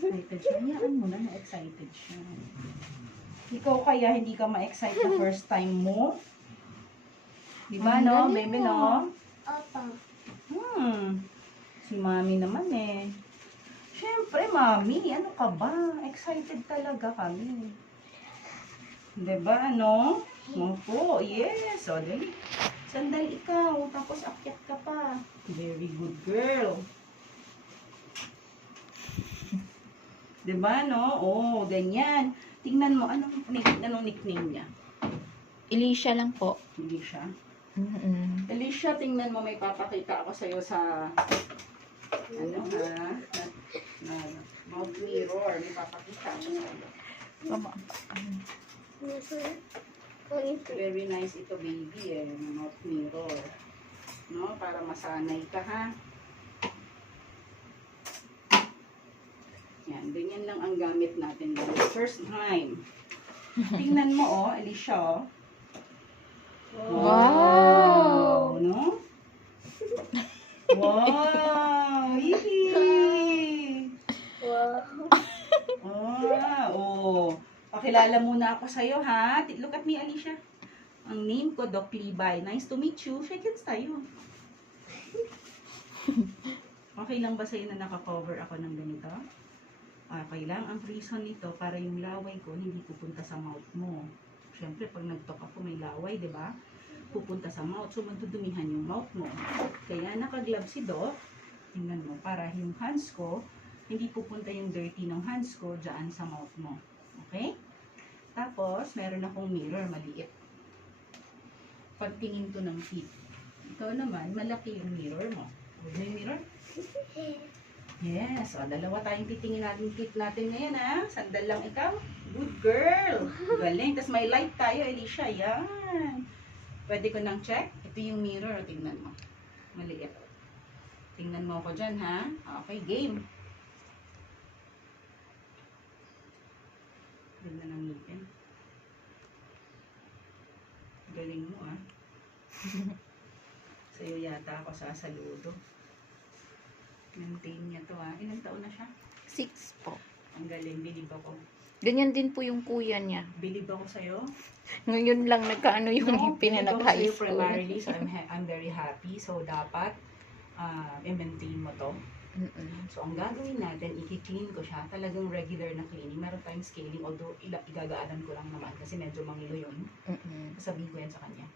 Excited siya. Hayaan mo na, na-excited siya. Ikaw kaya hindi ka ma-excite the first time mo? Diba, no? Baby, no? Opo. Si mami naman eh. Siyempre, mami, ano ka ba? Excited talaga kami. Diba, ano? Opo, yes. O, dali. Sandal ikaw, tapos akyat ka pa. Very good girl. Diba, no? Oh, ganyan. Tingnan mo, anong nickname niya? Alicia lang po. Alicia. Mm-mm. Alicia, tingnan mo, may papakita ako sa'yo sa, ano ha? Na mouth mirror. May papakita ako sa'yo. Mama. Very nice ito, baby, eh. Mouth mirror. No? Para masanay ka, ha? Yan, ganyan lang ang gamit natin. First time. Tingnan mo, oh, Alicia, oh. Wow! No? Wow! Yee! Wow. Oh. Pakilala muna ako sa'yo, ha? Look at me, Alicia. Ang name ko, Doc Libay. Nice to meet you. Shake hands tayo. Okay lang ba sa'yo na naka-cover ako ng ganito? Okay lang. Ang reason nito, para yung laway ko hindi pupunta sa mouth mo. Siyempre, pag nag-talk ako, may laway, di ba? Pupunta sa mouth. So, magdudumihan yung mouth mo. Kaya, naka-glove si Doc. Tingnan mo, para yung hands ko, hindi pupunta yung dirty ng hands ko dyan sa mouth mo. Okay? Tapos, meron akong mirror, maliit. Pagtingin ko ng teeth. Ikaw naman, malaki yung mirror mo. Huwag mo yung mirror? Yes. O, dalawa tayong titingin natin teeth natin ngayon, ha? Sandal lang ikaw. Good girl. Galing. Tapos may light tayo, Alicia. Yan. Pwede ko nang check. Ito yung mirror. Tingnan mo. Maliit. Tingnan mo ako dyan, ha? Okay, game. Ganda ng ngipin. Galing mo, ah. Sa'yo yata ako sasaludo. Maintain niya to, ah. Ilang taon na siya? 6 po. Ang galing. Bilib ako. Ganyan din po yung kuya niya. Bilib ako sa'yo. Ngayon lang nagkaano yung ngipin na bilib ako nag-high sa'yo school. primarily. So, I'm very happy. So, dapat i-maintain mo to. Mm-mm. So, ang gagawin natin, i-clean ko siya. Talagang regular na cleaning. Meron tayong scaling. Although, igagaanan ko lang naman kasi medyo mangilo yun. Mm-mm. Sabihin ko yan sa kanya.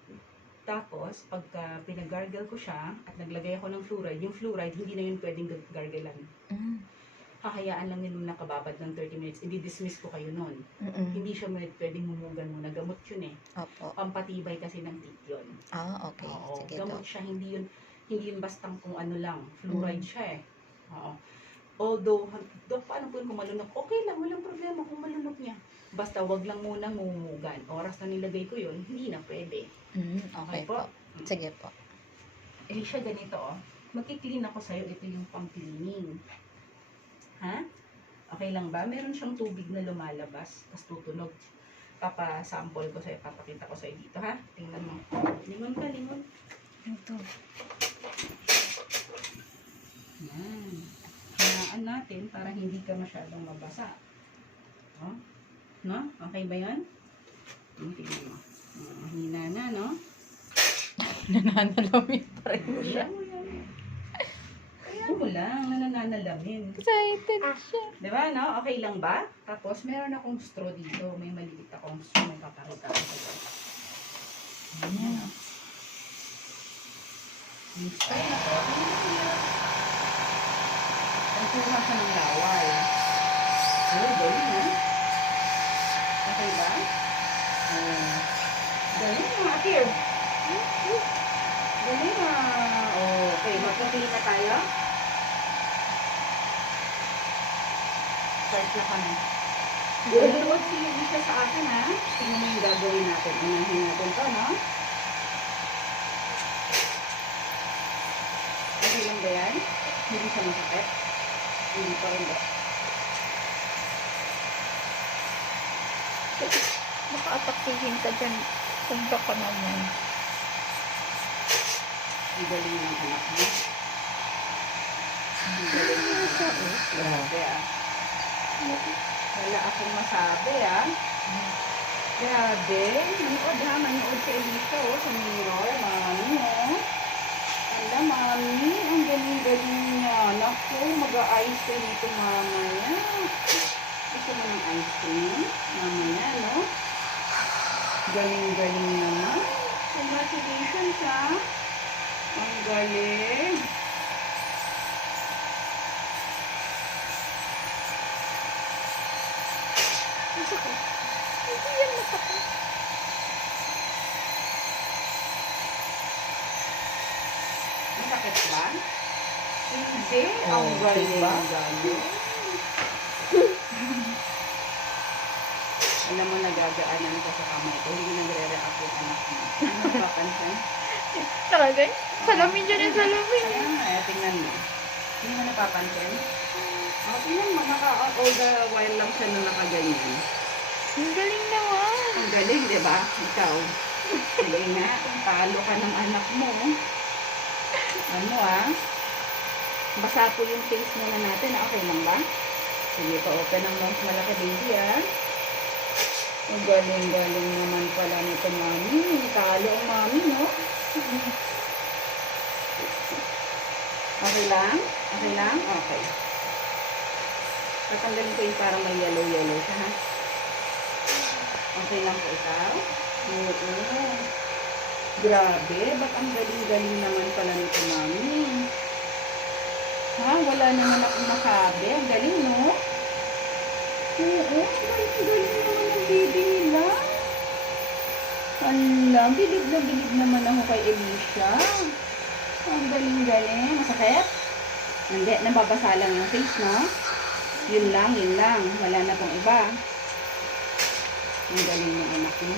Tapos, pagka pinagargle ko siya at naglagay ako ng fluoride, yung fluoride, hindi na yun pwedeng gargalan. Mm. Hahayaan lang yun nakababad ng 30 minutes. Hindi-dismiss ko kayo nun. Mm-mm. Hindi siya pwedeng humugan muna. Gamot yun eh. Opo. Pampatibay kasi ng teeth yun. Ah, okay. Oo, Sige gamot to. siya. Hindi yun bastang kung ano lang. Fluoride siya eh. Oo. Although, paano po kung malunok? Okay lang, walang problema kung malunok niya. Basta wag lang munang mumugan. Oras na nilagay ko yun, hindi na pwede. Okay po. Sige po. Alicia, ganito oh. Magki-clean ako sa'yo. Ito yung pang-cleaning. Ha? Okay lang ba? Meron siyang tubig na lumalabas. Tapos tutunog. Papa-sample ko sa'yo. Papakita ko sa'yo dito, ha? Tingnan mo. Lingon ka, lingon. Ito. Yan. Hinaan natin para hindi ka masyadong mabasa. Oh. No? Okay ba yan? Tingnan mo. Hina na, no? Nananalamin pa rin siya. Kaya mo lang, nananalamin. Excited siya. Diba, no? Okay lang ba? Tapos, meron akong straw dito. May maliit akong straw. May papakita ko sa iyo. Ayan, no? Yung straw na to, ang kuha siya ng laway. Galing, ha? Okay ba? Galing, mga here. Galing, okay, magpapili na tayo. Start na kami. Luluwag siya sa akin, ha? Tingnan mo yung gagawin natin. Unahin natin to, no? Okay lang ba yan? Hindi siya masakit? Hindi pa rin ba? Baka atakihin ka dyan. Punta ka naman. Ang galing ng anak mo. Ang galing ng anak mo. Grabe, ah. Wala akong masabi, ah. Grabe. Manood, ha. Manood si Elisa, oh, sa mirror. Mami, oh. Wala, mami. Ang galing-galing niya. Naku, mag-a-ice cream ito mamaya. Gusto mo ng ice cream? Mamaya, no? Galing-galing naman. Congratulations, ha. Ang galing. Masakit. Hindi yan masakit. Masakit ba? Hindi. Oh, Ang galing. diba? Ang galing. Alam mo, nagagaanan ka sa kamay ko. Hindi nagre-react yung anak mo. Ano napapansin? Talaga? Salamin dyan yung salamin. Kaya nga, tingnan mo. Hindi mo napapansin? Tingnan mo, all the while lang siya na nakaganyan. Ang galing naman. Ang galing, di ba? Ikaw. Sige nga, talo ka ng anak mo. Ano basa po yung face muna natin. Okay lang ba? Sige, pa-open ang mouth malaki, baby, Ang galing-galing naman pala nito, mami. Talo ang mami, no? Okay lang? Okay lang? Okay. Tatanggalin ko yung parang may yellow-yellow siya, ha? Okay lang po ikaw? Oo. Grabe, ba't ang galing-galing naman pala nito, mami? Ha? Wala naman akong masabi. Ang galing, no? Oo, galing-galing naman ang baby nila. Ala, bilib na bilib naman ako kay Alicia. Ang galing-galing. Masakit? Hindi, nababasa lang yung face, no? Yun lang, yun lang. Wala na pong iba. Ang galing ng anak mo.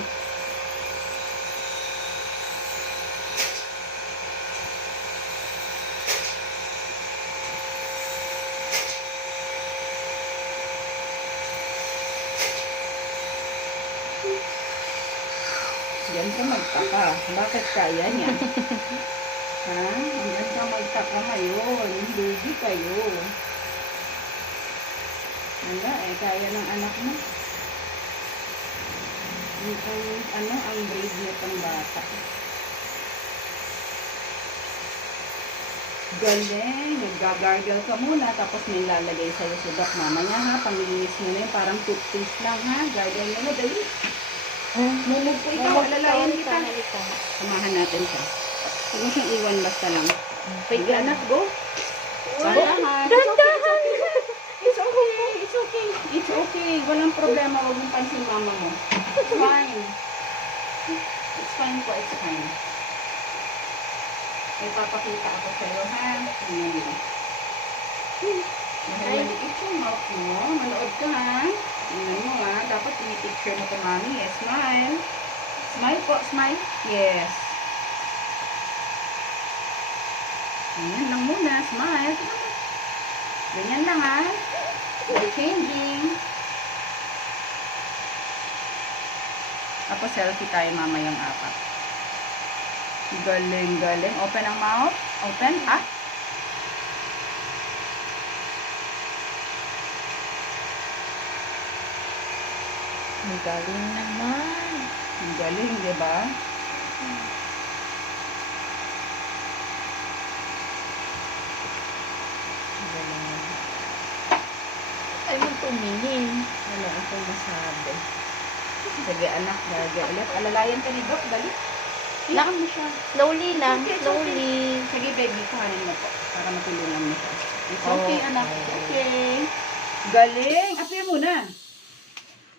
Diyan ka magtaka. Bakit kaya niya? Ha? Diyan ka magtaka ngayon. Baby kayo. Wala kaya ng anak mo. Ang brave nitong bata. Galing. Nag-gargle ka muna, tapos may lalagay sa'yo si Doc mamaya, ha? Pamilinis mo na yun. Parang toothpaste lang, ha? Gargle mo na, dali. Mumug po ikaw, alalayan kita. Samahan natin siya. Huwag mo siyang iwan, basta lang. Sige, anak, go. Dahan. It's okay. It's okay. It's okay. Walang problema. Huwag mong pansin mama mo. It's fine. It's fine po. It's fine. May papakita ako sa'yo, ha? Tingnan mo. Dahil maliit yung mouth mo. Manood ka, ha? Tingnan mo, ha? Dapat i-picture mo ito, mami. Yes, smile. Smile po. Smile. Yes. Ganyan lang muna. Smile. Ganyan lang, ha? By changing. Tapos selfie tayo mamayang apat. Galing, galing. Open ang mouth. Open, ha? Ang galing naman. Ang galing, di ba? Ang galing naman. Ay, mo tumingin. Wala akong masabi. Sige, anak, gagawin ulit. Alalayan ka ni Doc, dali. Ilaan mo siya. Slowly lang. Okay, it's Slowly. Sige, baby, kuhanin mo po. Para matulungan mo siya. It's okay, anak. It's okay. Galing! Appear muna.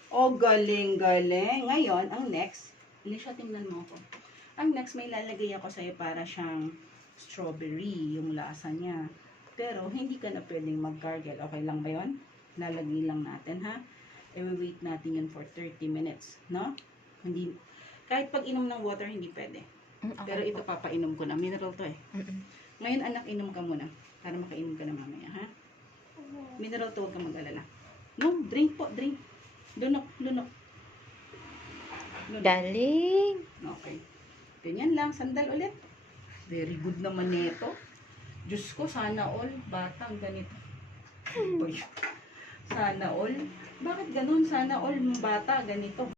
Oh, galing, galing. Ngayon, ang next, Alicia, tingnan mo ako. Ang next, may lalagay ako sa'yo para siyang strawberry, yung lasa niya. Pero, hindi ka na pwedeng mag-gargle. Okay lang ba yun? Lalagay lang natin, ha? I-wait natin yun for 30 minutes, no? Hindi, kahit pag inom ng water, hindi pwede. Okay. Pero ito, papainom ko na. Mineral to, eh. Ngayon, anak, inom ka muna. Para makainom ka na mamaya, ha? Mineral to, huwag ka mag-alala. No, drink po, drink. Lunok, lunok. Lunok. Galing. Okay. Ganyan lang, sandal ulit. Very good naman nito. Diyos ko, sana all batang ganito. Ano ba yun? Sana all? Bakit ganun? Sana all mong bata, ganito.